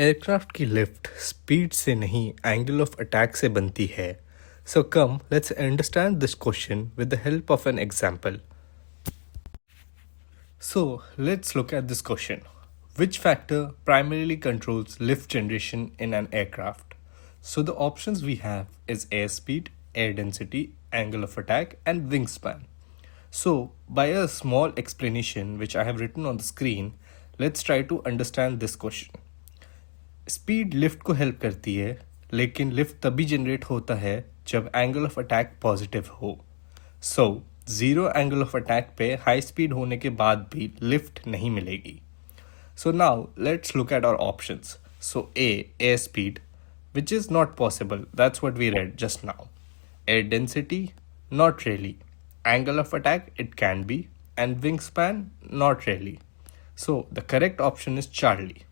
Aircraft की lift speed से नहीं एंगल ऑफ अटैक से बनती है. So come, let's understand this question with the help of an example. So let's look at this question. Which factor primarily controls lift generation in an aircraft? So the options we have is airspeed, air density, angle of attack, and wingspan. So by a small explanation which I have written on the screen, let's try to understand this question. Speed lift को help करती है, लेकिन lift तभी generate होता है जब angle of attack positive हो. So zero angle of attack पे हाई स्पीड होने के बाद भी लिफ्ट नहीं मिलेगी. So now let's look at our options. So a air speed, which is not possible, that's what we read just now. Air density, not really. Angle of attack, it can be. And wingspan, not really. So the correct option is Charlie.